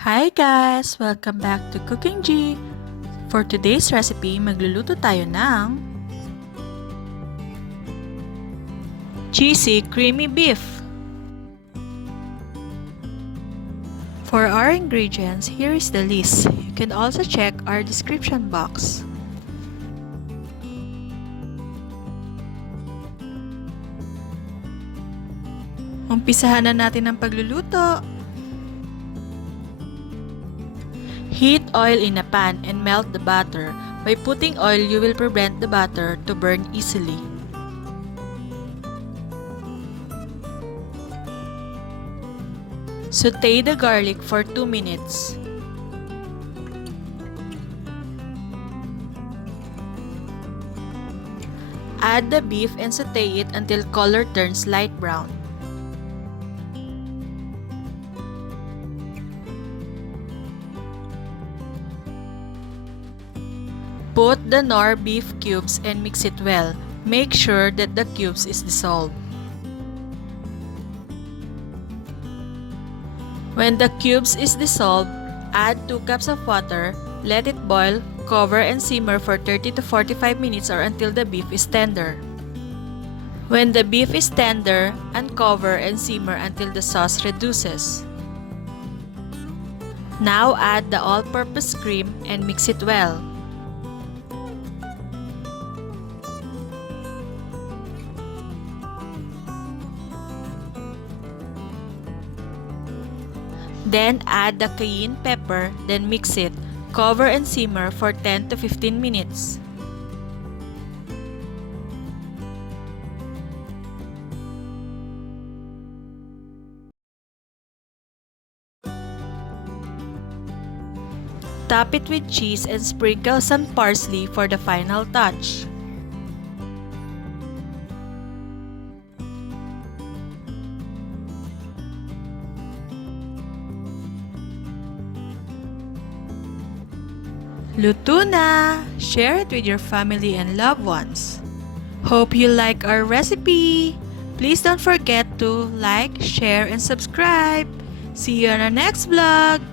Hi guys! Welcome back to Cookingee! For today's recipe, magluluto tayo ng cheesy creamy beef. For our ingredients, here is the list. You can also check our description box. Umpisahan na natin ang pagluluto. Heat oil in a pan and melt the butter. By putting oil, you will prevent the butter to burn easily. Saute the garlic for 2 minutes. Add the beef and saute it until color turns light brown. Put the Knorr beef cubes and mix it well. Make sure that the cubes is dissolved. When the cubes is dissolved, add 2 cups of water, let it boil, cover and simmer for 30 to 45 minutes or until the beef is tender. When the beef is tender, uncover and simmer until the sauce reduces. Now add the all-purpose cream and mix it well. Then add the cayenne pepper, then mix it. Cover and simmer for 10 to 15 minutes. Top it with cheese and sprinkle some parsley for the final touch. Luto na! Share it with your family and loved ones. Hope you like our recipe! Please don't forget to like, share, and subscribe. See you on our next vlog!